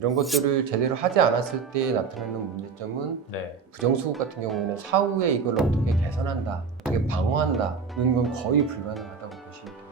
이런 것들을 제대로 하지 않았을 때 나타나는 문제점은 네. 부정수급 같은 경우에는 사후에 이걸 어떻게 개선한다, 어떻게 방어한다는 건 거의 불가능하다고 보시면 됩니다.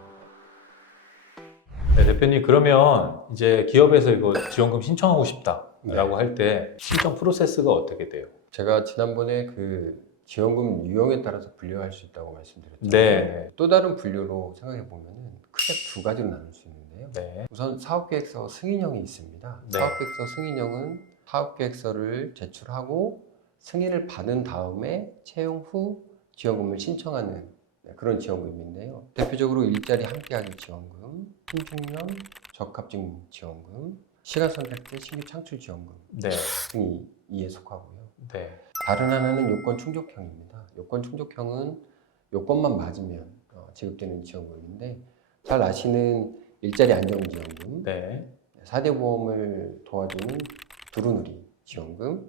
네, 대표님, 그러면 이제 기업에서 이거 지원금 신청하고 싶다라고 네. 할 때 신청 프로세스가 어떻게 돼요? 제가 지난번에 그 지원금 유형에 따라서 분류할 수 있다고 말씀드렸잖아요. 네. 또 다른 분류로 생각해 보면 크게 두 가지로 나눌 수 있는데요. 네. 우선 사업계획서 승인형이 있습니다. 네. 사업계획서 승인형은 사업계획서를 제출하고 승인을 받은 다음에 채용 후 지원금을 신청하는 그런 지원금인데요. 대표적으로 일자리 함께하기 지원금, 신중년 적합직 지원금, 시간 선택제 신규 창출 지원금 네. 등이 이에 속하고요. 네. 다른 하나는 요건 충족형입니다. 요건 충족형은 요건만 맞으면 지급되는 지원금인데, 잘 아시는 일자리 안정지원금, 네. 4대 보험을 도와주는 두루누리 지원금,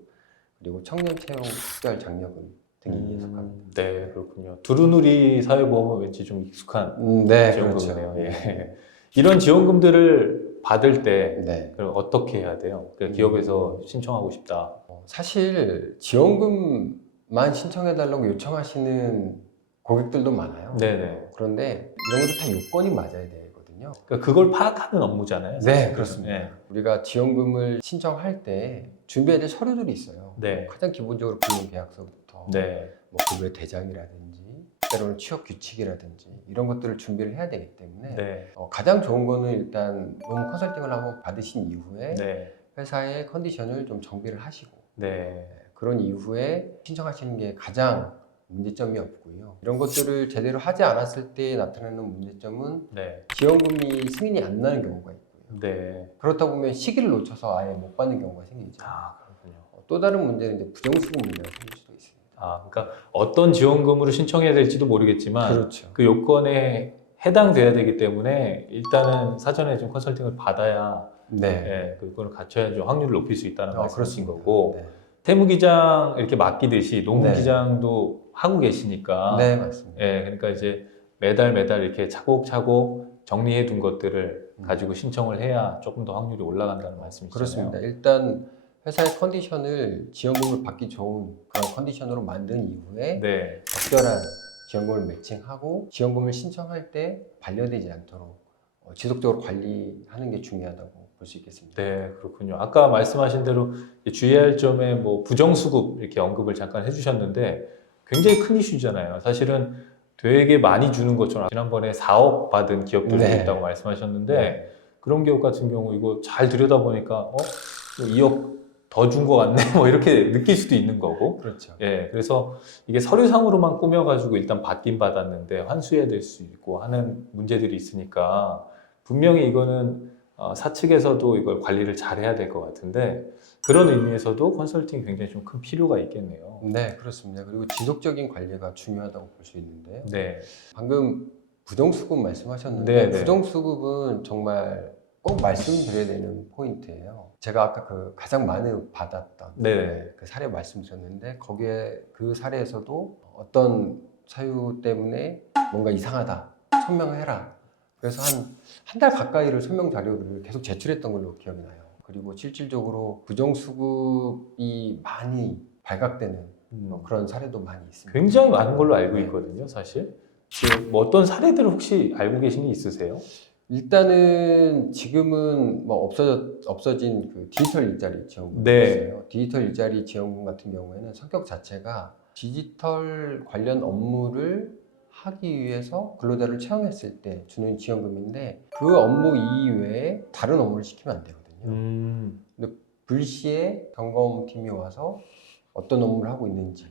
그리고 청년 채용 특별 장려금 등이 속합니다. 네, 그렇군요. 두루누리 사회보험은 왠지 좀 익숙한 네, 지원금이네요. 그렇죠. 예. 이런 지원금들을 받을 때 네. 그럼 어떻게 해야 돼요? 그러니까 기업에서 신청하고 싶다. 사실 지원금만 신청해달라고 요청하시는 고객들도 많아요. 네네. 그런데 이런 것도 다 요건이 맞아야 되거든요. 그러니까 그걸 파악하는 업무잖아요. 네, 사실은. 그렇습니다. 네. 우리가 지원금을 신청할 때 준비해야 될 서류들이 있어요. 네. 가장 기본적으로 금융계약서부터 네. 뭐 급여 대장이라든지 때로는 취업 규칙이라든지 이런 것들을 준비를 해야 되기 때문에 네. 가장 좋은 거는 일단 노무 컨설팅을 한번 받으신 이후에 네. 회사의 컨디션을 좀 정비를 하시고 네. 그런 이후에 신청하시는 게 가장 문제점이 없고요. 이런 것들을 제대로 하지 않았을 때 나타나는 문제점은 네. 지원금이 승인이 안 나는 경우가 있고요. 네. 그렇다 보면 시기를 놓쳐서 아예 못 받는 경우가 생기죠. 아, 그렇군요. 또 다른 문제는 이제 부정수급 문제가 생길 수도 있습니다. 아, 그러니까 어떤 지원금으로 신청해야 될지도 모르겠지만 그렇죠. 그 요건에 해당돼야 되기 때문에 일단은 사전에 좀 컨설팅을 받아야 네. 예, 그 요건을 갖춰야 좀 확률을 높일 수 있다는 말씀이신 그렇습니다. 거고 네. 태무기장 이렇게 맡기듯이 네. 농무기장도 하고 계시니까 네, 맞습니다. 예, 그러니까 이제 매달 이렇게 차곡차곡 정리해 둔 것들을 가지고 신청을 해야 조금 더 확률이 올라간다는 말씀이시잖아요. 그렇습니다. 일단 회사의 컨디션을 지원금을 받기 좋은 그런 컨디션으로 만든 이후에 네. 적절한 지원금을 매칭하고 지원금을 신청할 때 반려되지 않도록 지속적으로 관리하는 게 중요하다고 볼 수 있겠습니다. 네, 그렇군요. 아까 말씀하신 대로 주의할 점에 뭐 부정수급 이렇게 언급을 잠깐 해주셨는데 굉장히 큰 이슈잖아요. 사실은 되게 많이 주는 것처럼 지난번에 4억 받은 기업들도 네. 있다고 말씀하셨는데 네. 그런 기업 같은 경우 이거 잘 들여다보니까 2억 더 준 것 같네 뭐 이렇게 느낄 수도 있는 거고 그렇죠. 예, 그래서 이게 서류상으로만 꾸며가지고 일단 받긴 받았는데 환수해야 될 수 있고 하는 문제들이 있으니까 분명히 이거는 사측에서도 이걸 관리를 잘 해야 될 것 같은데 그런 의미에서도 컨설팅이 굉장히 좀 큰 필요가 있겠네요. 네, 그렇습니다. 그리고 지속적인 관리가 중요하다고 볼 수 있는데요. 네, 방금 부정수급 말씀하셨는데 네, 네. 부정수급은 정말 꼭 말씀드려야 되는 포인트예요. 제가 아까 그 가장 많이 받았던 네. 그 사례 말씀드렸는데 거기에 그 사례에서도 어떤 사유 때문에 뭔가 이상하다 천명해라 그래서 한 달 가까이를 설명 자료를 계속 제출했던 걸로 기억이 나요. 그리고 실질적으로 부정수급이 많이 발각되는 그런 사례도 많이 있습니다. 굉장히 많은 걸로 알고 네. 있거든요, 사실. 뭐 어떤 사례들을 혹시 알고 계신 게 있으세요? 일단은 지금은 뭐 없어진 그 디지털 일자리 지원금이 네. 있어요. 디지털 일자리 지원금 같은 경우에는 성격 자체가 디지털 관련 업무를 하기 위해서 근로자를 채용했을 때 주는 지원금인데 그 업무 이외에 다른 업무를 시키면 안 되거든요. 근데 불시에 점검팀이 와서 어떤 업무를 하고 있는지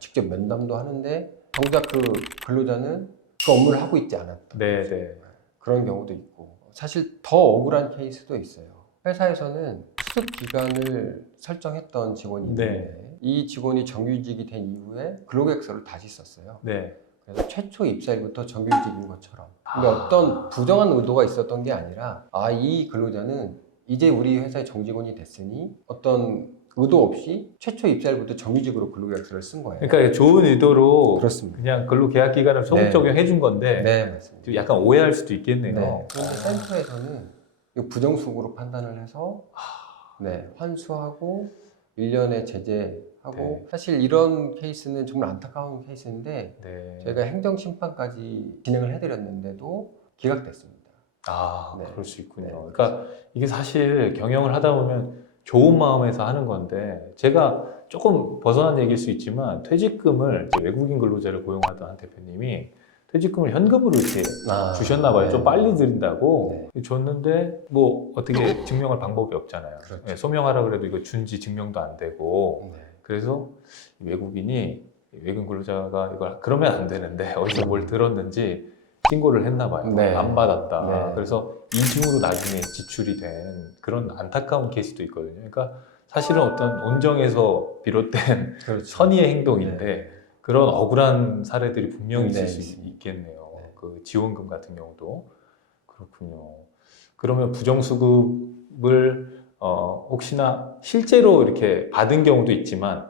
직접 면담도 하는데 정작 그 근로자는 그 업무를 하고 있지 않았다. 네, 네. 그런 경우도 있고 사실 더 억울한 케이스도 있어요. 회사에서는 수습 기간을 설정했던 직원이 있는데 이 직원이 정규직이 된 이후에 근로계획서를 다시 썼어요. 네. 그래서 최초 입사일부터 정규직인 것처럼. 근데 어떤 부정한 의도가 있었던 게 아니라 이 근로자는 이제 우리 회사의 정직원이 됐으니 어떤 의도 없이 최초 입사일부터 정규직으로 근로계약서를 쓴 거예요. 그러니까 좋은 의도로 그렇습니다. 그냥 근로 계약 기간을 소급 네. 적용해 준 건데 네, 맞습니다. 약간 오해할 수도 있겠네요. 네. 그런데 센터에서는 이거 부정수급으로 판단을 해서 네, 환수하고 1년의 제재하고 네. 사실 이런 케이스는 정말 안타까운 케이스인데 네. 저희가 행정심판까지 진행을 해드렸는데도 기각됐습니다. 아, 네. 그럴 수 있군요. 네. 그러니까 이게 사실 경영을 하다 보면 좋은 마음에서 하는 건데 제가 조금 벗어난 얘기일 수 있지만 퇴직금을 이제 외국인 근로자를 고용하던 한 대표님이 퇴직금을 현금으로 이렇게 주셨나 봐요. 네. 좀 빨리 드린다고 줬는데 뭐 어떻게 증명할 방법이 없잖아요. 그렇죠. 네, 소명하라 그래도 이거 준지 증명도 안 되고 네. 그래서 외국인 근로자가 이걸 그러면 안 되는데 어디서 뭘 들었는지 신고를 했나 봐요. 네. 안 받았다. 네. 그래서 이중으로 나중에 지출이 된 그런 안타까운 케이스도 있거든요. 그러니까 사실은 어떤 온정에서 비롯된 그렇죠. 선의의 행동인데 그런 억울한 사례들이 분명히 있을 네, 수 있습니다. 있겠네요. 네. 그 지원금 같은 경우도 그렇군요. 그러면 부정수급을 혹시나 실제로 이렇게 받은 경우도 있지만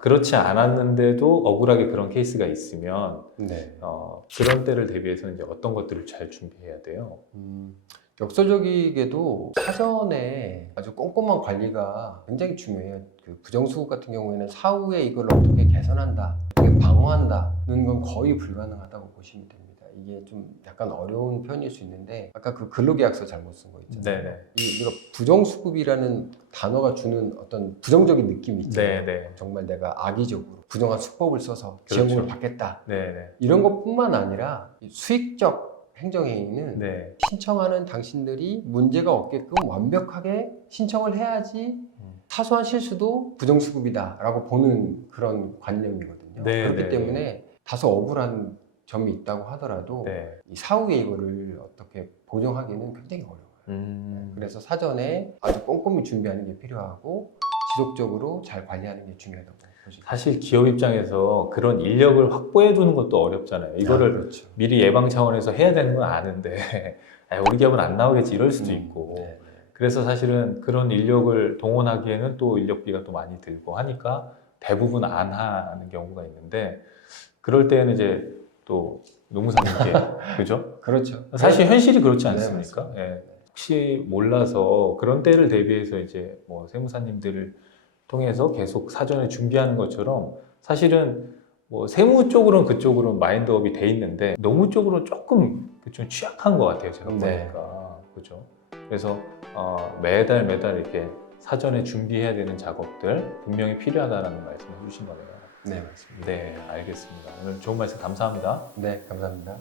그렇지 않았는데도 억울하게 그런 케이스가 있으면 네. 그런 때를 대비해서 이제 어떤 것들을 잘 준비해야 돼요? 역설적이게도 사전에 아주 꼼꼼한 관리가 굉장히 중요해요. 그 부정수급 같은 경우에는 사후에 이걸 어떻게 개선한다, 어떻게 방어한다는 건 거의 불가능하다고 보시면 됩니다. 이게 좀 약간 어려운 표현일 수 있는데 아까 그 근로계약서 잘못 쓴 거 있잖아요. 네네. 우리가 부정수급이라는 단어가 주는 어떤 부정적인 느낌이 있잖아요. 네네. 정말 내가 악의적으로 부정한 수법을 써서 그렇죠. 지원금을 받겠다. 네네. 이런 것뿐만 아니라 이 수익적 행정행위는 네. 신청하는 당신들이 문제가 없게끔 완벽하게 신청을 해야지 사소한 실수도 부정수급이다라고 보는 그런 관념이거든요. 네, 그렇기 네, 때문에 다소 억울한 점이 있다고 하더라도 네. 이 사후에 이거를 어떻게 보정하기는 굉장히 어려워요. 그래서 사전에 아주 꼼꼼히 준비하는 게 필요하고 지속적으로 잘 관리하는 게 중요하다고 보시죠. 사실 기업 입장에서 그런 인력을 확보해 두는 것도 어렵잖아요. 이거를 그렇죠. 미리 예방 차원에서 해야 되는 건 아는데 우리 기업은 안 나오겠지 이럴 수도 있고 네. 그래서 사실은 그런 인력을 동원하기에는 또 인력비가 또 많이 들고 하니까 대부분 안 하는 경우가 있는데 그럴 때는 이제 또 노무사님께 그죠? 그렇죠. 사실 현실이 그렇지 네, 않습니까? 맞습니다. 예. 혹시 몰라서 그런 때를 대비해서 이제 뭐 세무사님들을 통해서 계속 사전에 준비하는 것처럼 사실은 뭐 세무 쪽으로는 그쪽으로는 마인드업이 돼 있는데 노무 쪽으로는 조금 좀 취약한 것 같아요. 제가 네. 보니까 그죠? 그래서 매달 이렇게 사전에 준비해야 되는 작업들 분명히 필요하다라는 말씀을 해주신 거네요. 네, 맞습니다. 네, 알겠습니다. 오늘 좋은 말씀 감사합니다. 네, 감사합니다.